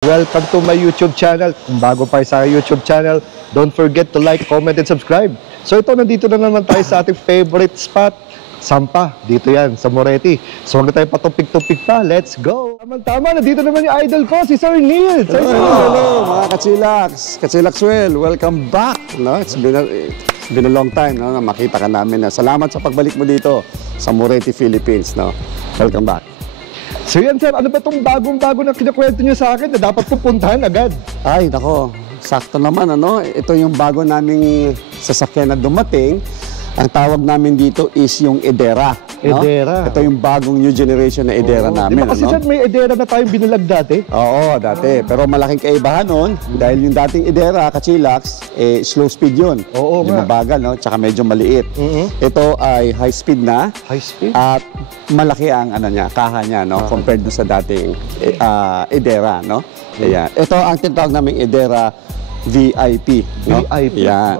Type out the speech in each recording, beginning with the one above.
Welcome to my YouTube channel. Kung bago pa sa YouTube channel, don't forget to like, comment, and subscribe. So ito, nandito na naman tayo sa ating favorite spot, Sampa. Dito yan, sa Moretti. So huwag na tayo patupik-tupik pa. Let's go! Tama, nandito naman yung idol ko, si Sir Neil. Hello, mga Kachilax. Kachilaxwell, welcome back. No? It's been a long time no, na makita ka namin. Salamat sa pagbalik mo dito sa Moretti, Philippines. No? Welcome back. So yan sir, ano ba itong bagong-bago na kinakwento nyo sa akin na dapat pupuntahan agad? Ay, nako. Sakto naman, ano? Ito yung bago naming sasakyan na dumating. Ang tawag namin dito is yung Edera. No? Edera. Ito yung bagong new generation na Edera namin. Di ba kasi sir, may Edera na tayong binulag dati? Oo, dati. Pero malaking kaibahan nun. Dahil yung dating Edera, Kachilax, slow speed yun. Oo Di nga. mabagal, no? Tsaka medyo maliit. Ito ay high speed na. High speed? At malaki ang kaha niya, no? Compared do sa dating Edera, no? Ayan. Ito ang tinatawag naming Edera VIP. No? VIP? Yan.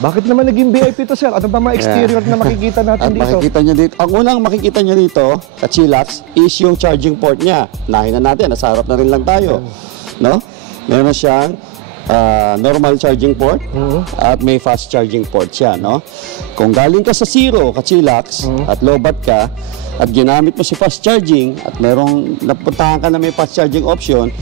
Bakit naman naging VIP to sir? Ano ba mga exterior na makikita natin At dito? makikita nyo dito. Ang unang makikita nyo dito, Kachilax, is yung charging port niya. Nahin na natin, nasa harap na rin lang tayo. No? Meron siyang normal charging port at may fast charging port siya. No? Kung galing ka sa zero, Kachilax, at lobat ka, at ginamit mo si fast charging, at merong napuntahan ka na may fast charging option,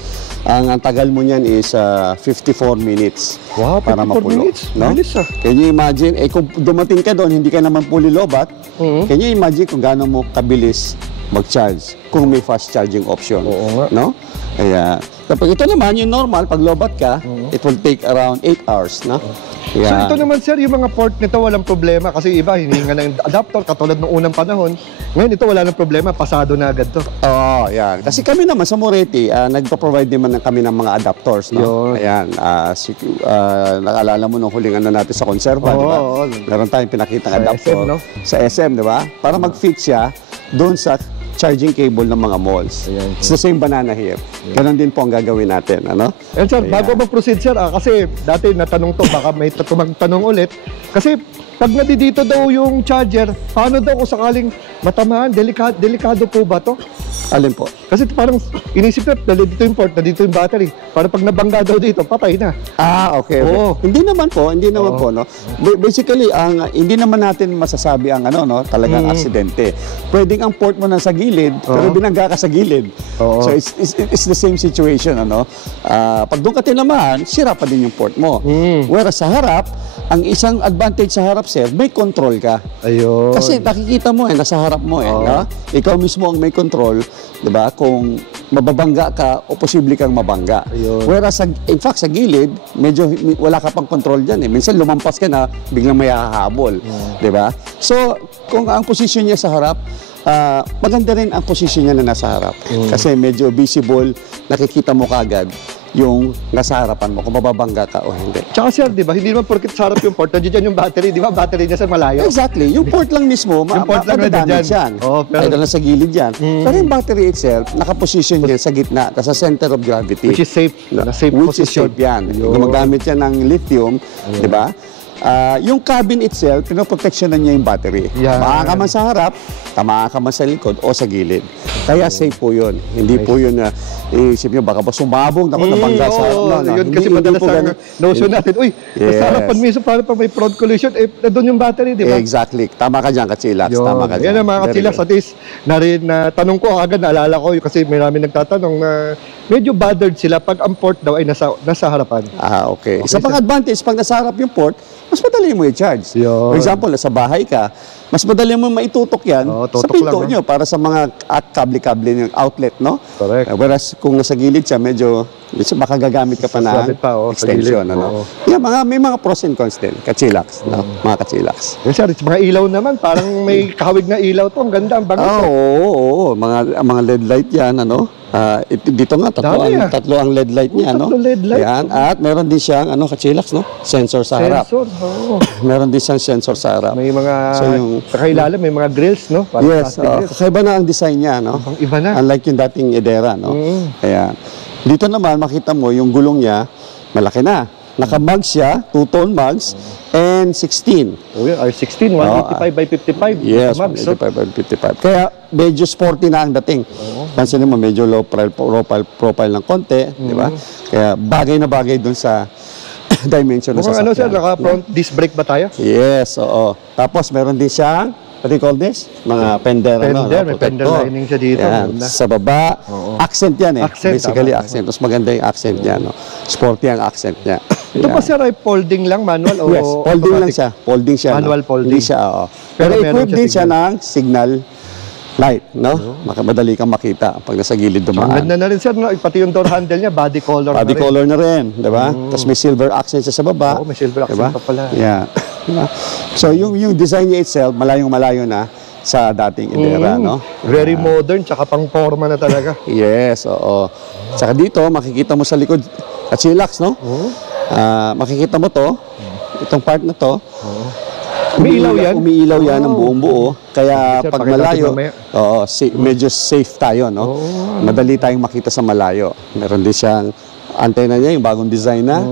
ang tagal mo niyan is 54 minutes. Wow, 54 para mapulo. minutes? No? Bilis ah. Can you imagine, kung dumating ka doon, hindi ka naman fully lobat, can you imagine kung gaano mo kabilis mag-charge kung may fast charging option? Oo nga. No? Kaya, kapag ito naman, yung normal, pag lobat ka, it will take around 8 hours. No? So ito naman sir, yung mga port nito walang problema kasi iba hininga na yung adapter katulad ng unang panahon. Ngayon ito wala nang problema, pasado na agad to. Oo, yan. Kasi kami naman sa Moretti, nagpo-provide naman kami ng mga adapters, no? Yun. Ayan, nakaalala mo nung huling natin sa konserva, di ba? Oo. Meron tayong pinakitang Sa adapter SM, no? sa SM, di ba? Para mag-fit siya doon sa charging cable ng mga malls. Ayan. It's the same banana here. Ganon din po ang gagawin natin, ano? And sir, Ayan. bago mag-proceed sir, kasi dati natanong to, baka may magtanong ulit. Kasi pag nadidito daw yung charger, paano daw kung sakaling matamaan, delikado po ba to? Alin po? Kasi parang inisip na, dito yung port, dito yung battery. Para pag nabangga daw dito, patay na. Okay. Oo. Hindi naman po, no. Basically, hindi naman natin masasabi ang talagang aksidente. Pwedeng ang port mo nasa gilid, pero binangga ka sa gilid. Oo. So it's the same situation, ano. Pag doon ka tinamaan, sira pa din yung port mo. Whereas sa harap, ang isang advantage sa harap, sir, may control ka. Ayun. Kasi nakikita mo nasa harap mo no? Ikaw mismo ang may control, 'di ba? Kung mababangga ka o posible kang mabangga. Ayun. Whereas in fact sa gilid, medyo wala ka pang control diyan Minsan lumampas ka na, biglang may hahabol, 'di ba? So, kung ang posisyon niya sa harap, maganda rin ang posisyon niya na nasa harap. Kasi medyo visible, nakikita mo kaagad yung nasa harapan mo, kung mababangga ka o hindi. Tsaka sir, di ba, hindi naman porkit sa harap yung port, nandiyan dyan yung battery, di ba? Battery niya sa malayo. Exactly. Yung port lang mismo, Yung port lang madadamage nandiyan. yan. Oo, pero- Ay, doon sa gilid yan. Pero yung battery itself, nakaposition yan sa gitna, sa center of gravity. Which is safe. Na safe Which is position. safe yan. Ayun. Gumagamit yan ng lithium, di ba? Yung cabin itself, pinoproteksyonan niya yung battery. Yan. Tamaan ka man sa harap, tamaan ka man sa likod o sa gilid. Kaya safe po yun. Hindi po yun na iisip nyo, baka ba sumabog, nabangga sa harap. Oo, No. yun kasi madalas ang notion natin, uy, Yes. nasa harapan mismo, para pag may front collision, doon yung battery, di ba? Exactly. Tama ka dyan, Kachilax. Tama ka dyan. Yan ang mga Very kachilax. good. At least, tanong ko agad, naalala ko, kasi marami nagtatanong na medyo bothered sila pag ang port daw ay nasa harapan. Okay. Isa pang advantage, pag nasa harap yung port, mas madali mo i-charge. Yun. For example, nasa bahay ka, mas madali mo maitutok yan Oo, sa tutok pinto lang, nyo para sa mga kable-kable ng outlet, no? Correct. Whereas kung nasa gilid siya, medyo baka gagamit ka pa na Gamit pa, sa extension. gilid. Oo. Yeah, may mga pros and cons din. Kachilax, no? Mga kachilax. Yes, sir, mga ilaw naman, parang may kahawig na ilaw to. Ang ganda, ang bangis. Oo. Mga LED light yan, ano? Dito nga, Dami, tatlo ang LED light niya, no? tatlo LED light. Yan. At meron din siyang, Kachilax, no? Sensor sa harap. Sensor, oo. Meron din siyang sensor sa harap. May mga, So, yung- kakailalim, may mga grills, no? Parang Yes, plastic grills. kakaiba na ang design niya, no? Ang iba na. Unlike yung dating Edera, no? Kaya, dito naman, makita mo, yung gulong niya, malaki na. Naka-mugs siya, 2-tone mugs, and 16. Oh, yeah, R16, 185 by 55. Yes, Mags, so, 185 by 55. Kaya medyo sporty na ang dating. Pansin mo, medyo low profile ng konti, di ba? Kaya bagay na bagay dun sa dimension ng Mukhang sasakyan. ano sir, naka-front disc brake ba tayo? Yes, oo. Tapos meron din siyang, what do you call this? Mga fender, May fender lining siya dito. Yan. Maganda. Sa baba, accent yan eh. Accent, Basically, tama. accent. Tapos maganda yung accent niya, no? Sporty ang accent niya. Ito pa sir ay folding lang, manual o Yes, folding lang automatic? siya. Folding siya. Manual folding. Hindi siya, oo. Pero Pero meron equipped siya din siya ng signal light, no? Madali kang makita pag nasa gilid Ang dumaan. ganda na rin sir, no? Pati yung door handle niya, body color Body na rin. color na rin, di ba? Tapos may silver accent siya sa baba. Oo, may silver accent diba? pa pala. Yeah. Diba? So, yung design niya itself, malayong-malayo na sa dating Ibera, no? Very modern, tsaka pang forma na talaga. Yes, oo. Saka dito, makikita mo sa likod, Kachilax, no? Makikita mo to, itong part na to. Umiilaw yan? Umiilaw yan ng buong buo. Kaya Sir, pag pakita natin malayo, mamaya. oo, medyo safe tayo, no? Madali tayong makita sa malayo. Meron din siyang antenna niya, yung bagong design na.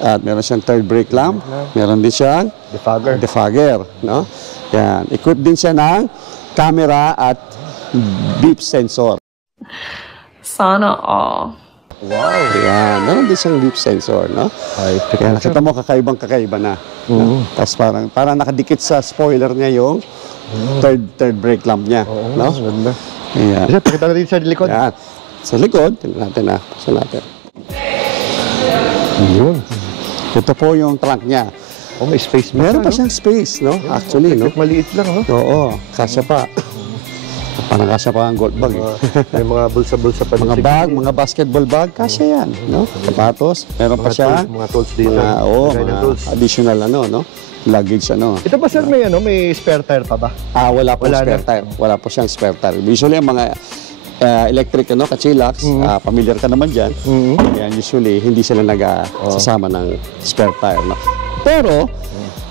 At meron siyang third brake lamp. Meron din siyang Defogger. defogger, no? Yan. Equipped din siya ng camera at beep sensor. Sana all. Wow. Yan. Meron din siyang beep sensor, no? Ay, Kaya nakita mo kakaiba na. No? Tapos parang nakadikit sa spoiler niya yung third brake lamp niya, no? Ganda. Yan. Sir, pakita natin sa likod. Yan. Sa likod, tingnan natin na. Sa natin. Yun. Ito po yung trunk niya. Oh, may space pa Meron siya, pa no? siyang space, no? Actually, no? Maliit lang, no? Oo, kasya pa. Parang kasya pa ang gold bag. May mga bulsa-bulsa pa. Mga bag, mga basketball bag, kasya yan, no? Sapatos, meron pa siya. Mga tools dito. Mga Mga tools. additional, no? Luggage, Ito ba sir, may spare tire pa ba? Wala po Wala spare na. tire. Wala po siyang spare tire. Usually, ang mga electric, Kachilax, familiar ka naman dyan. Yan, usually, hindi sila sasama ng spare tire, no? Pero,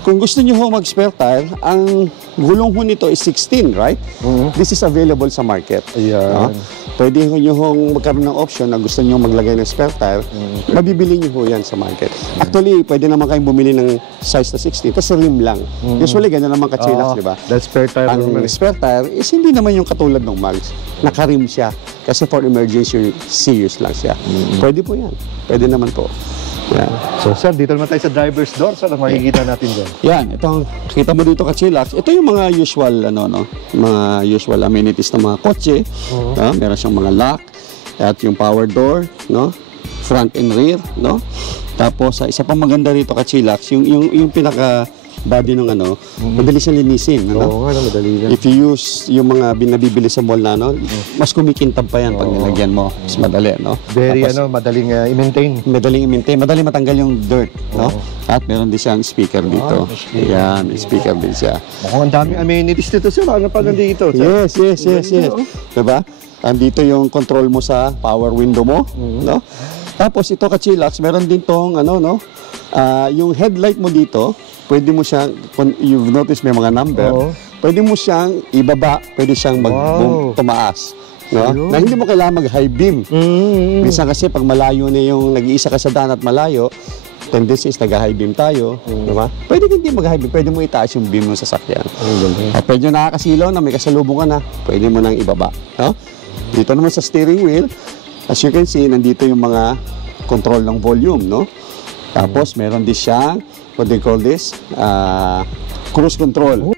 kung gusto niyo ho mag-spare tire, ang gulong ho nito is 16, right? This is available sa market. Ayan. No? Pwede ho niyo hong magkaroon ng option na gusto niyo maglagay ng spare tire, mabibili niyo ho yan sa market. Actually, pwede naman kayong bumili ng size na 16, tapos rim lang. Usually, ganyan naman Kachilax, di ba? Dahil spare tire Ang naman. spare tire is hindi naman yung katulad ng mags. Nakarim siya. Kasi for emergency use lang siya. Pwede po yan. Pwede naman po. Yan. So sir, dito naman tayo sa driver's door. Sir, ang makikita natin dyan. Yan, itong kita mo dito Kachilax. Ito yung mga usual mga usual amenities ng mga kotse. Meron siyang mga lock at yung power door, no? Front and rear, no? Tapos isa pang maganda rito Kachilax, yung pinaka body ng madali siyang linisin, Oo nga, madali yan. If you use yung mga binabibili sa mall na mas kumikintab pa yan pag nilagyan mo. Mas madali, no? Very Tapos, madaling i-maintain. madaling i-maintain, madaling matanggal yung dirt, no? At meron din siyang speaker dito. Yan, may speaker din siya. Mukhang ang daming amenities dito sir. Ano pa nandito? Sir? Yes. Diba? Andito yung control mo sa power window mo, no? Tapos ito Kachilax, meron din tong yung headlight mo dito, pwede mo siyang, you've noticed may mga number, pwede mo siyang ibaba, pwede siyang tumaas. No? Na hindi mo kailangan mag-high beam. Minsan kasi pag malayo na yung nag-iisa ka sa daan at malayo, tendency is nag-high beam tayo. Diba? Pwede hindi mag-high beam, pwede mo itaas yung beam ng sasakyan. At pwede yung nakakasilaw na may kasalubong ka na, pwede mo nang ibaba. No? Dito naman sa steering wheel, as you can see, nandito yung mga control ng volume, no? Tapos meron din siyang, what do you call this? Cruise control.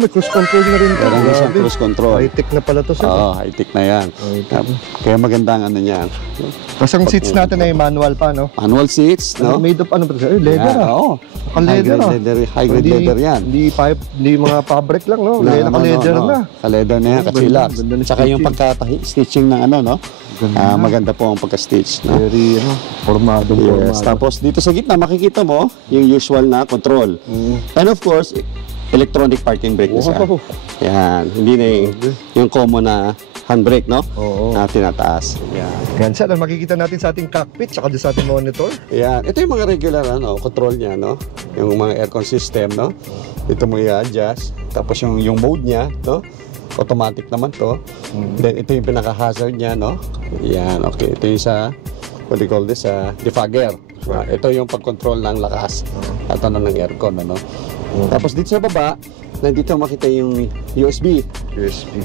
May cruise control na rin. Meron din siyang cruise control. High-tech na pala to sir. Oo, high-tech na yan. Kaya maganda ang niyan. Tapos ang seats natin ay manual pa, no? Manual seats, no? Made of ba ito? Leather Yan, oo. Naka-leather High-grade leather yan. Hindi mga fabric lang, no? Naka-leather na. Naka-leather na yan, Kachilax. Ganda ng Tsaka yung stitching. pagka-stitching ng maganda po ang pagka-stitch, no? Very, formado. Yes, tapos dito sa gitna makikita mo yung usual na control. And of course, electronic parking brake na siya. Wow. Yan, hindi na yung common na handbrake, no? Oo. Na tinataas. Yan. Yan sir, ang makikita natin sa ating cockpit, saka doon sa ating monitor. Yan. Ito yung mga regular control niya, no? Yung mga aircon system, no? Ito mo i-adjust. Tapos yung mode niya, no? Automatic naman to. Then ito yung pinaka-hazard niya, no? Yan, okay. Ito yung sa, what do you call this? Defogger. Ito yung pag-control ng lakas at ng aircon, ano? Tapos dito sa baba, nandito makita yung USB.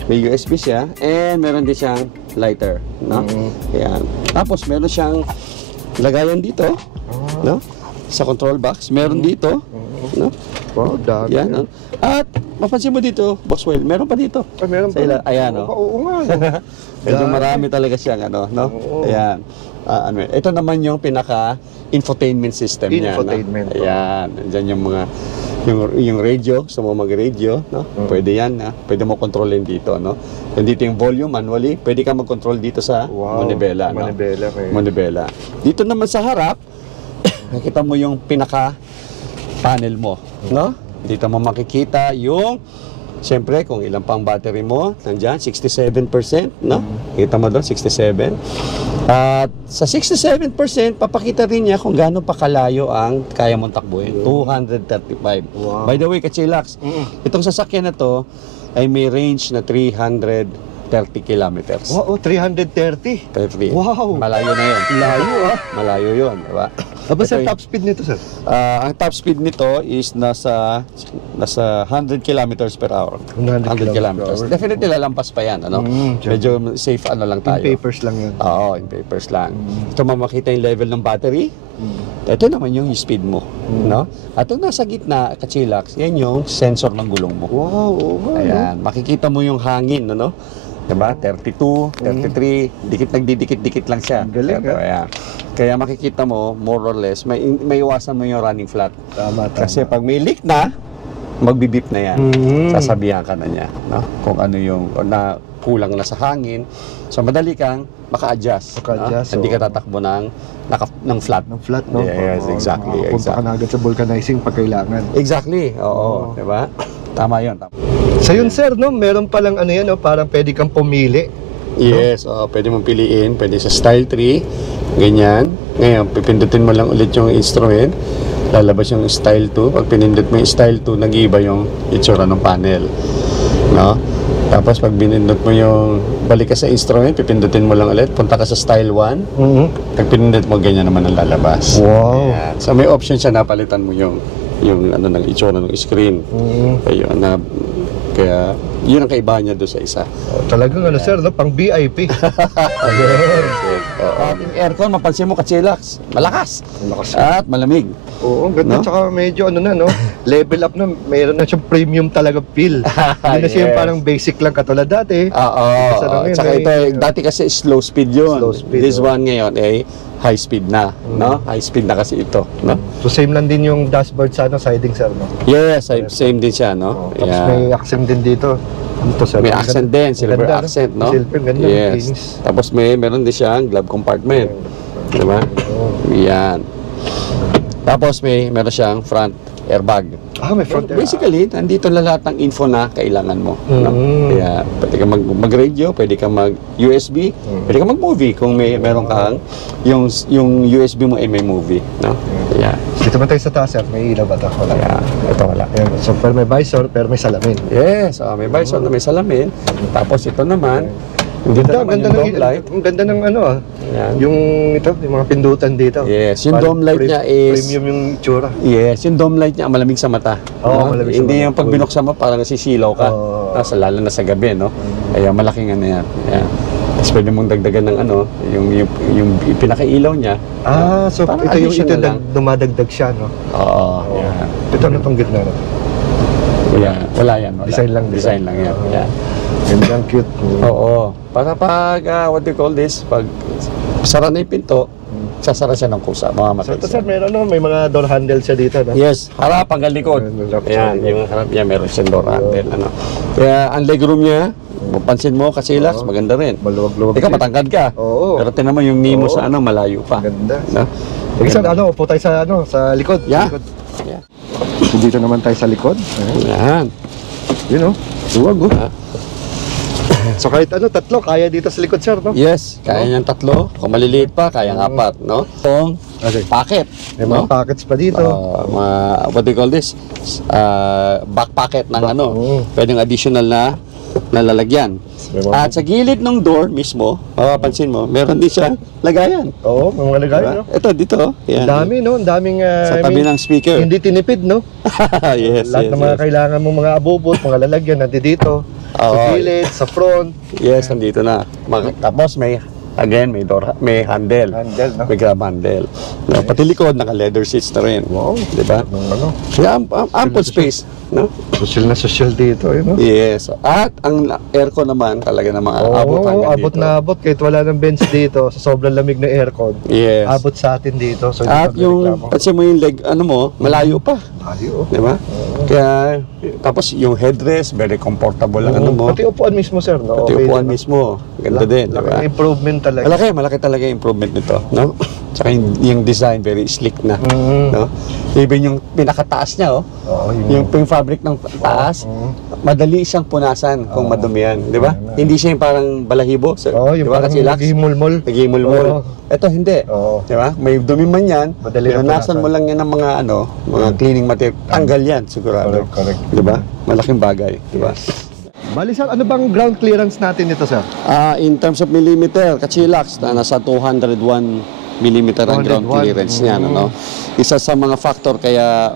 May USB siya, and meron din siyang lighter, no? Ayan. Tapos meron siyang lagayan dito, no? Sa control box, meron dito, no? Wow, dami. Yan, no? At mapansin mo dito, Boxwell, meron pa dito. Ay, meron Sa pa. ayan, no? Oo nga. Medyo marami talaga siyang ano, no? Oo. Ayan. Ito naman yung pinaka infotainment system niya. Infotainment, No? Ayan. Diyan yung mga yung radio, gusto mo mag-radio, no? Pwede yan, na. Pwede mo kontrolin dito, no? Nandito yung volume manually, pwede ka mag-control dito sa manibela, no? Manibela. Dito naman sa harap, nakita mo yung pinaka panel mo, no? Dito mo makikita yung siyempre, kung ilang pang battery mo, nandyan, 67%, no? Kita mo doon, 67. At sa 67%, papakita rin niya kung gaano pa kalayo ang kaya mong takbuhin. 235. Wow. By the way, Kachilax, itong sasakyan na to ay may range na 330 kilometers. Wow, 330. 30. Wow. Malayo na yun. Layo, ah. Malayo yun, diba? Tapos Ito ang top speed nito, sir? ang top speed nito is nasa 100 kilometers per hour. 100 kilometers. per hour. Definitely lalampas pa yan, ano? Medyo safe ano lang In tayo. papers lang yun. Oo, in papers lang. Ito makita yung level ng battery. Ito naman yung speed mo, no? At yung nasa gitna, Kachilax, yan yung sensor ng gulong mo. Wow, oo nga. Ayan, makikita mo yung hangin, ano? Diba? 32, 33, nagdidikit-dikit lang siya. Galing, Pero, ayan. Kaya makikita mo, more or less, may iwasan mo yung running flat. Tama. Kasi pag may leak na, magbibip na yan. Sasabihan ka na niya, no? Kung ano yung na kulang na sa hangin. So madali kang maka-adjust. Hindi ka tatakbo ng flat. Ng flat, no? Yes, exactly. Punta ka na agad sa vulcanizing pag kailangan. Exactly. Oo, 'di ba? Tama 'yon. So yun, sir, no? Meron palang ano yan, no? Parang pwede kang pumili. Yes, pwede mong piliin, pwede sa style 3, ganyan. Ngayon, pipindutin mo lang ulit yung instrument, lalabas yung style 2. Pag pinindot mo yung style 2, nag-iiba yung itsura ng panel. No? Tapos pag binindot mo yung balik ka sa instrument, pipindutin mo lang ulit, punta ka sa style 1. Pag pinindot mo, ganyan naman ang lalabas. Wow. Ayan. So may option siya, napalitan mo yung ano ng itsura ng screen. Ayun, kaya yun ang kaibahan niya doon sa isa. Talagang ano, sir, no? Pang VIP. Ating aircon, mapansin mo, Kachilax, malakas. At malamig. Oo, ganda. No? Tsaka medyo ano na, no? Level up na. Mayroon na siyang premium talaga feel. Hindi na siya yung Yes. parang basic lang katulad dati. Oo. Basta lang yun, Tsaka eh. ito, dati kasi slow speed yun. Slow speed, This oh. one ngayon ay high speed na. No? High speed na kasi ito. No? So same lang din yung dashboard sa ano, siding, sir, no? Yes, same din siya. No? Tapos Yeah. may accent din dito. Dito, sir. May Ang accent ganda. din, silver Ganda, no? accent, no? Silver, ganda. Yes. Linis. Tapos meron din siyang glove compartment. Diba? Yan. Tapos meron siyang front airbag. Ah, may front air. Basically, nandito na lahat ng info na kailangan mo. No? Kaya pwede ka mag-radio, pwede ka mag-USB, pwede ka mag-movie kung meron kang yung USB mo ay may movie. No? Kaya, Dito man tayo sa taas, sir. May ilaw ba ito? Wala. kaya ito wala. Ayan. So, pero may visor, pero may salamin. Yes, may visor na may salamin. Tapos ito naman, Ganda, naman ganda yung ng dome light. Ang ganda ng ano, ah. Yan. Yung mga pindutan dito. Yes, yung Parang dome light niya is- premium yung tsura. Yes, yung dome light niya malamig sa mata. Oo, no? malamig sa Hindi mata. yung pag binuksan mo parang nasisilaw ka. Oo. Lalo na sa gabi, no? Kaya malaking ano yan. Yan. Tapos pwede mong dagdagan ng ano, yung pinakailaw niya. Ah, so Parang ito yung additional lang. dumadagdag siya, no? Oo. Yan. Ito na itong gitna na to. Wala yan. Wala. Design lang, Design lang yan. Yan. Ganda, cute. Oo. Para pag, what do you call this? Pag sara na yung pinto, sasara siya ng kusa. So Mamamatay ito, siya. sir, meron no? May mga door handle siya dito, no? Yes, harap hanggang likod. Ayan, yung harap niya meron siyang door handle. Ano. Kaya ang legroom niya, mapansin mo, Kachilax, maganda rin. Maluwag-luwag. Ikaw, matangkad ka. Oo. Pero tinan mo yung knee mo Oo. sa ano, malayo pa. Ganda. No? Sige, sir, ano, upo tayo sa, ano, sa likod. Yeah. Likod. Yeah. So, dito naman tayo sa likod. Ayan. Yan. Yun, oh. Luwag, oh. Ah. So, kahit ano, tatlo, kaya dito sa likod, sir, no? Yes, kaya niyang tatlo. Kung maliliit pa, kayang apat, no? Itong Okay. pocket, May mga no? pockets pa dito. What do you call this? Back pocket ng ano. Oo. Pwedeng additional na na lalagyan. At sa gilid ng door mismo, mapapansin mo, meron din siyang lagayan. Oo, may mga lagay, no? Ito, dito. Yan. Ang dami, no? Ang daming... Sa tabi ng speaker. Hindi tinipid, no? Yes, Lahat ng mga kailangan mong mga abubot, mga lalagyan, nandito. Sa gilid, sa front. Yes, nandito na. Tapos may, again, may door, may handle. Handle, no? May grab handle. No, pati likod, naka-leather seats na rin. Wow. Di ba? Ano? Kaya ample space. No? Social na social dito, no? Yes. At ang aircon naman, talaga namang abot hanggang abot dito. na abot. Kahit wala ng bench dito, sa sobrang lamig ng aircon. Yes. Abot sa atin dito. So, At yung, pansin mo yung leg, ano mo, malayo pa. Malayo. Di ba? Kaya, tapos yung headrest, very comfortable ang ano mo. Pati upuan mismo, sir, no? Pati Okay, upuan no? mismo. Ganda din, di ba? Improvement talaga. Malaki talaga yung improvement nito, no? Tsaka yung design, very slick na, no? Even yung pinakataas niya, yung fabric ng taas, madali siyang punasan kung madumi yan, di ba? Hindi siya yung parang balahibo, Yung di ba? parang Kasi naghihimulmol. Naghihimulmol. Ito hindi, di ba? May dumi man yan, Madali ang pinunasan mo lang yan ng mga mga cleaning material, tanggal yan sigurado. Correct. Di ba? Malaking bagay, di ba? Bali, sir, ano bang ground clearance natin ito, sir? In terms of millimeter, kachilax, nasa 201 millimeter ang ground 201. clearance niya. No? Isa sa mga factor kaya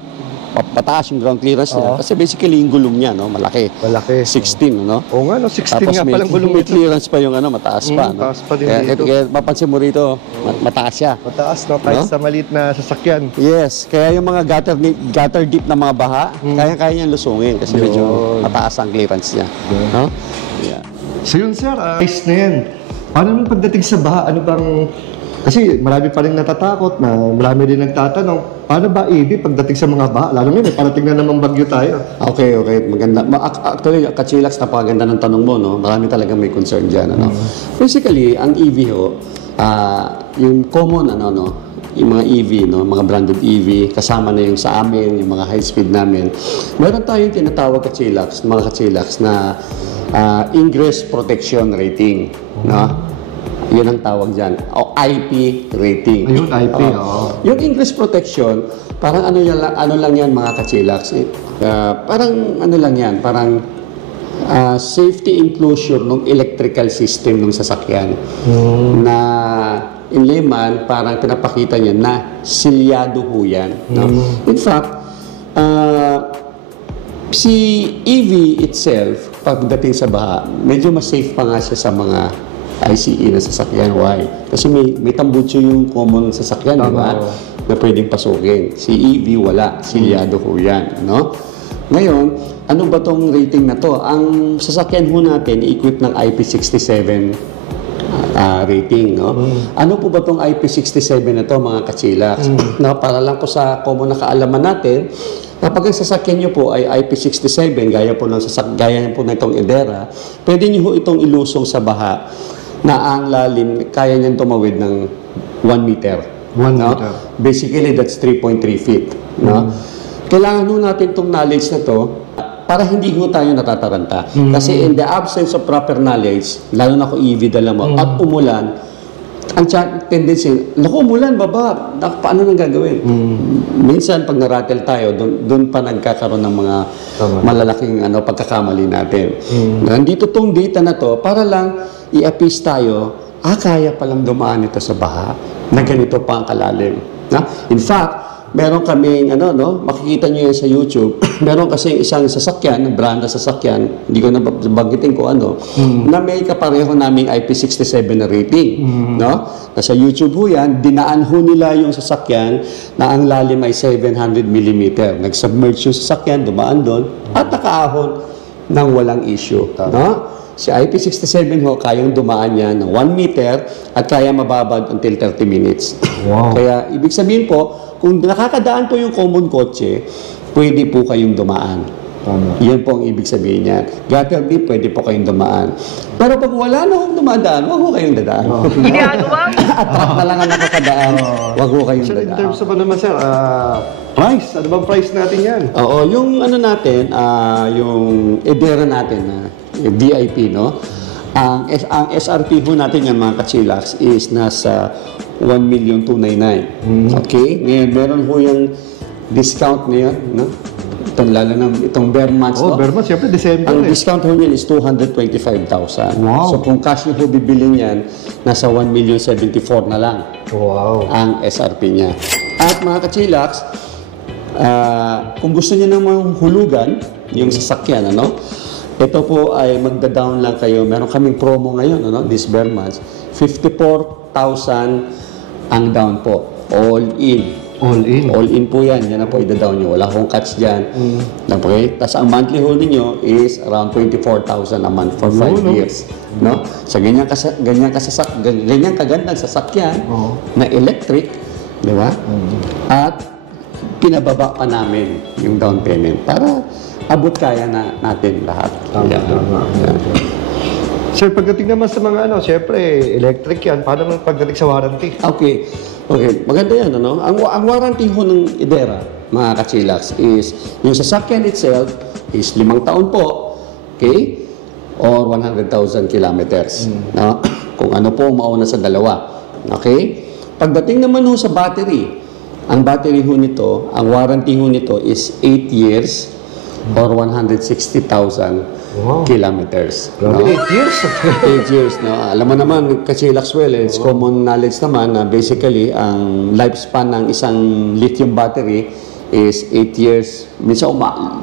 mataas yung ground clearance niya. Kasi basically yung gulong niya, no? Malaki. 16, no? Oo nga, no? 16 Tapos nga may, palang gulong may ito. clearance pa yung mataas pa. No? Mataas pa din kaya, dito. kaya mapansin mo rito, mataas siya. Mataas, no? Kahit No? sa maliit na sasakyan. Yes, kaya yung mga gutter deep na mga baha, kaya niyang lusungin kasi medyo mataas ang clearance niya. No? Yeah. So yun, sir, price na yan. Paano naman pagdating sa baha? Ano bang... Kasi marami pa rin natatakot na marami din nagtatanong, paano ba EV pagdating sa mga baha? Lalo ngayon, parating na namang bagyo tayo. Okay. Maganda. Actually, Kachilax, napakaganda ng tanong mo, no? Marami talaga may concern dyan, ano? Basically, ang EV ho, yung common, yung mga EV, no? Mga branded EV, kasama na yung sa amin, yung mga high speed namin. Meron tayong tinatawag Kachilax, mga Kachilax na ingress protection rating, no? Yun ang tawag dyan. O IP rating. Ayun, IP, Yung ingress protection, parang ano lang yan mga kachilax. Parang ano lang yan, parang safety enclosure ng electrical system ng sasakyan. Na in layman, parang pinapakita niya na silyado ho yan. No? In fact, si EV itself, pagdating sa baha, medyo mas safe pa nga siya sa mga ICE na sasakyan. Why? Kasi may tambutso yung common sasakyan, di ba? Na pwedeng pasukin. Si EV wala. Silyado ho yan, no? Ngayon, ano ba tong rating na to? Ang sasakyan ho natin, equipped ng IP67 rating, no? Ano po ba tong IP67 na to, mga kachilax? No, para lang po sa common na kaalaman natin, kapag ang sasakyan nyo po ay IP67, gaya po na itong Edera, pwede nyo ho itong ilusong sa baha na ang lalim, kaya niyang tumawid ng 1 meter. 1 meter. Basically, that's 3.3 feet. No? Kailangan ho natin itong knowledge na to para hindi ho tayo natataranta. Kasi in the absence of proper knowledge, lalo na kung EV dala mo, at umulan, ang tendency, naku, umulan, baba, paano nang gagawin? Minsan, pag narattle tayo, doon pa nagkakaroon ng mga malalaking pagkakamali natin. Nandito tong data na to, para lang i-appease tayo, kaya palang dumaan ito sa baha, na ganito pa ang kalalim. In fact, meron kaming, makikita nyo yan sa YouTube, meron kasing isang sasakyan, brand na sasakyan, hindi ko na banggitin ko na may kapareho naming IP67 na rating. No? Nasa YouTube ho yan, dinaan ho nila yung sasakyan na ang lalim ay 700 mm. Nag-submerge yung sasakyan, dumaan doon, at nakaahon ng walang issue. No? Si IP67 ho, kayang dumaan niya ng 1 meter at kaya mababad until 30 minutes. Wow. Kaya, ibig sabihin po, kung nakakadaan po yung common kotse, pwede po kayong dumaan. Yan po ang ibig sabihin niyan. Gutter deep, pwede po kayong dumaan. Pero pag wala na akong dumadaan, huwag ho kayong dadaan. At truck na lang ang nakakadaan, huwag ho kayong So, in dadaan. terms of naman, sir, price. Ano bang price natin yan? Oo, yung natin, yung Edera natin, VIP, no? Ang SRP po natin yan, mga kachilax, is nasa 1,299,000. Okay? Ngayon, meron po yung discount ngayon, no? itong bare months, Oh, no? Berman, siyempre December Ang eh. discount ho niyan is 225,000. Wow. So kung cash yung ho bibili niyan, nasa 1,074,000 na lang Wow. ang SRP niya. At mga kachilax, kung gusto niyo namang hulugan yung sasakyan, ano? Ito po ay magda-down lang kayo. Meron kaming promo ngayon, ano? This bare months. 54,000 ang down po. All in. All in. All in po yan. Yan na po i-down nyo. Wala akong cuts dyan. Okay? Tapos ang monthly hold niyo is around 24,000 a month for 5 no? years. No? So ganyan kagandang sasakyan na electric, di ba? At pinababa pa namin yung down payment para abot kaya na natin lahat. Yan. Yan. Sir, pagdating naman sa mga siyempre, electric yan. Paano naman pagdating sa warranty? Okay. Okay, maganda yan, ano? Ang warranty ho ng Idera, mga kachilax, is yung sasakyan itself is 5 taon po, okay? Or 100,000 kilometers, no? Kung ano po mauna sa dalawa, okay? Pagdating naman ho sa battery, ang battery ho nito, ang warranty ho nito is 8 years or 160,000 kilometers. Grabe, 8 years. 8 years, no? Alam mo naman, kasi Laxwell, it's common knowledge naman na basically, ang lifespan ng isang lithium battery is 8 years. Minsan,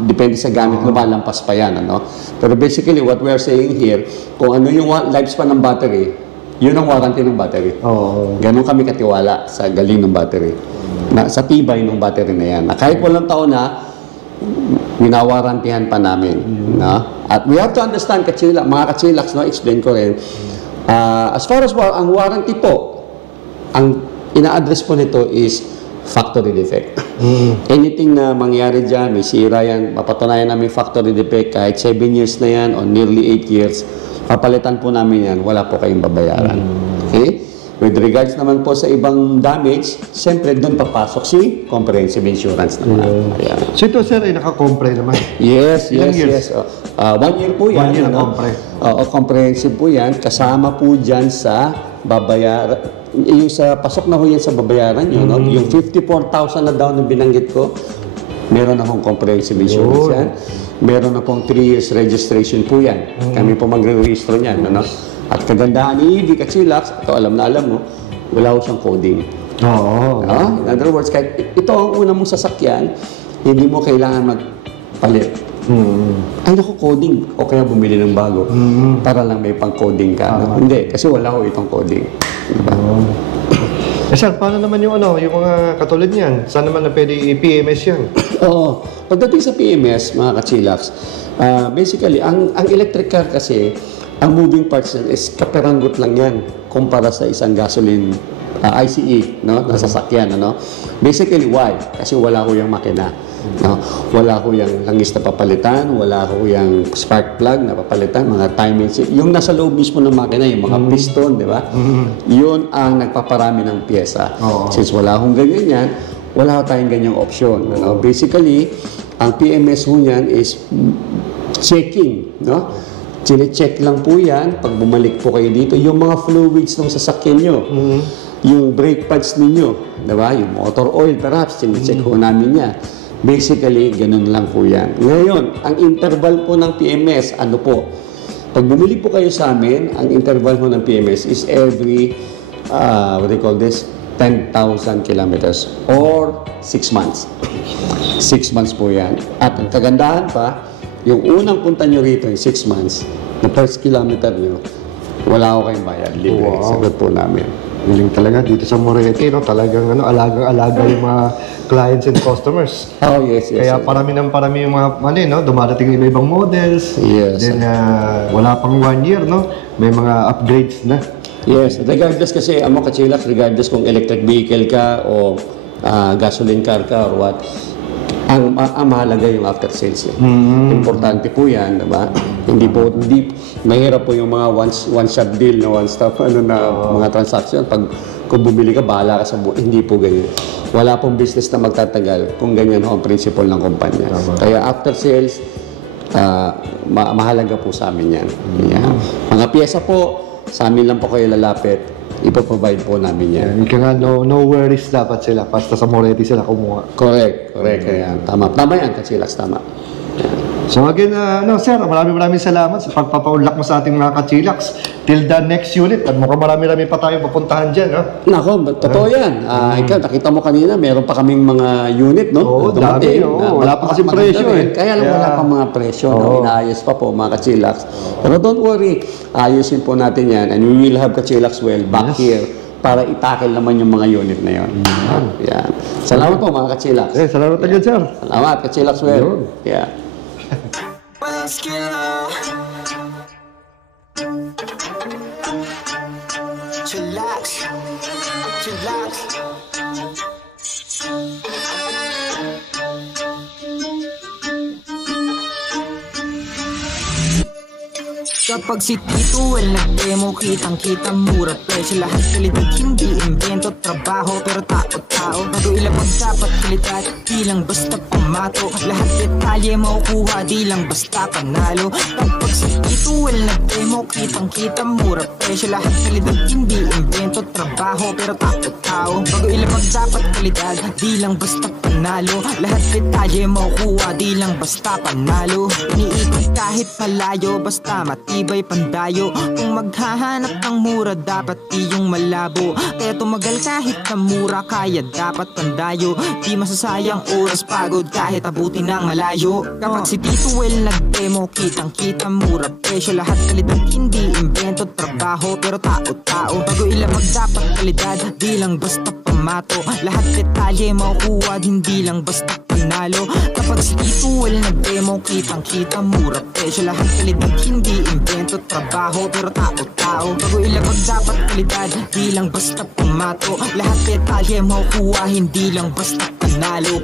depende sa gamit, lumalampas pa yan, ano? Pero basically, what we are saying here, kung ano yung lifespan ng battery, yun ang warranty ng battery. Ganon kami katiwala sa galing ng battery. Sa tibay ng battery na yan. Kahit walang taon na, winawarantihan pa namin. No? At we have to understand, mga kachilax, no? Explain ko rin. As far as ang warranty po, ang ina-address po nito is factory defect. Anything na mangyari dyan, may sira yan, mapatunayan namin factory defect, kahit 7 years na yan, or nearly 8 years, papalitan po namin yan, wala po kayong babayaran. Okay? With regards naman po sa ibang damage, siyempre doon papasok si comprehensive insurance naman. Ayan. So ito, sir, ay naka-compre naman. Yes. 1 year po yan. 1 year ano? comprehensive. Comprehensive po yan. Kasama po dyan sa babayaran. Yung sa pasok na ho yan sa babayaran nyo. No? Yung 54,000 na down na binanggit ko, meron akong comprehensive insurance yan. Meron na pong 3 years registration po yan. Kami po magre-registro niyan. Ano? At kagandahan ni EV Kachilax, ito alam mo, wala ko siyang coding. In other words, kahit ito ang una mong sasakyan, hindi mo kailangan magpalit. Ay naku, coding. O kaya bumili ng bago. Para lang may pang-coding ka. No? Hindi, kasi wala ko itong coding. Diba? Sir, paano naman yung mga katulad niyan? Saan naman na pwede i-PMS yan? Oo. Pagdating sa PMS, mga kachilax, basically, ang electric car kasi, ang moving parts yan is kaperanggot lang yan kumpara sa isang gasoline ICE, no? Na sasakyan, ano? Basically, why? Kasi wala ko yung makina. No? Wala ko yung langis na papalitan, wala ko yung spark plug na papalitan, mga timing. Yung nasa loob mismo ng makina, yung mga piston, di ba? Yun ang nagpaparami ng pyesa. Since wala akong ganyan yan, wala tayong ganyang option. Ano? Basically, ang PMS ho niyan is checking, no? Chine-check lang po yan pag bumalik po kayo dito. Yung mga fluids ng sasakyan nyo, yung brake pads ninyo, diba? Yung motor oil perhaps, chine-check po namin yan. Basically, ganun lang po yan. Ngayon, ang interval po ng PMS, ano po? Pag bumili po kayo sa amin, ang interval po ng PMS is every, what do you call this? 10,000 kilometers or 6 months. 6 months po yan. At ang kagandahan pa, yung unang punta nyo rito, yung 6 months, na first kilometer nyo, wala ko kayong bayad. Libre. Sagot po namin. Galing talaga dito sa Moretti, no? Talagang alagang-alaga yung mga clients and customers. Oh, yes. Kaya parami yung mga no? Dumadating iba-ibang models. Yes. Then, wala pang 1 year, no? May mga upgrades na. Yes. Regardless kasi, amo kachilax, regardless kung electric vehicle ka o gasoline car ka or what, ang mahalaga yung after sales. Importante po yan, diba? Hindi mahirap po yung mga one-shot deal na one-stop mga transaction. Pag kung bumili ka, bahala ka sa buhay. Hindi po ganyan. Wala pong business na magtatagal kung ganyan ho ang principle ng kumpanya. Kaya after sales, mahalaga po sa amin yan. Mga pyesa po, sa amin lang po kayo lalapit. ipoprovide po namin yan. Ika nga, no worries dapat sila. Basta sa Moretti sila kumuha. Correct. Yan. Tama yan, Kachilax, tama. So again, sir, maraming salamat sa pagpapaunlak mo sa ating mga kachilax. Till the next unit, at mukhang marami pa tayong papuntahan dyan, ha? Nako, totoo yan. Ikaw, nakita mo kanina, meron pa kaming mga unit, no? Oo, Dumating. dami, oo. Wala pa kasing presyo, eh. Kaya lang wala pa mga presyo, no? Inaayos pa po, mga kachilax. Pero don't worry, ayusin po natin yan, and we will have Kachilax well back here para itakil naman yung mga unit na yun. Yan. Salamat po, mga kachilax. Salamat again, sir. Salamat, Kachilax well. Yeah. Chillax. Kapag si Tito Well nag-demo, kitang-kita mura presyo. Lahat kalidad, hindi invento, trabaho pero tao-tao. Bago ilapag dapat kalidad, di lang basta pamato. Lahat detalye makukuha, di lang basta panalo. Kapag si Tito Well nag-demo, kitang-kita mura presyo. Lahat kalidad, hindi invento, trabaho pero tao-tao. Bago ilapag dapat kalidad, di lang basta panalo. Lahat detalye makukuha, di lang basta panalo. Iniikot kahit malayo, basta matibay pandayo. Kung maghahanap ng mura, dapat iyong malabo. Kaya tumagal kahit na mura, kaya dapat pandayo. Di masasayang oras, pagod kahit abuti ng malayo. Kapag si Tito Well nag-demo, kitang-kita mura presyo. Lahat kalidad, hindi invento, trabaho pero tao-tao. Bago ilapag dapat kalidad, di lang basta pamato. Lahat detalye makukuha, hindi lang basta panalo. Kapag si Tito Well nag-demo, kitang-kita mura presyo. Lahat kalidad, hindi invento, trabaho pero tao-tao. Bago ilapag dapat kalidad, di lang basta pamato. Lahat detalye makukuha, hindi lang basta panalo.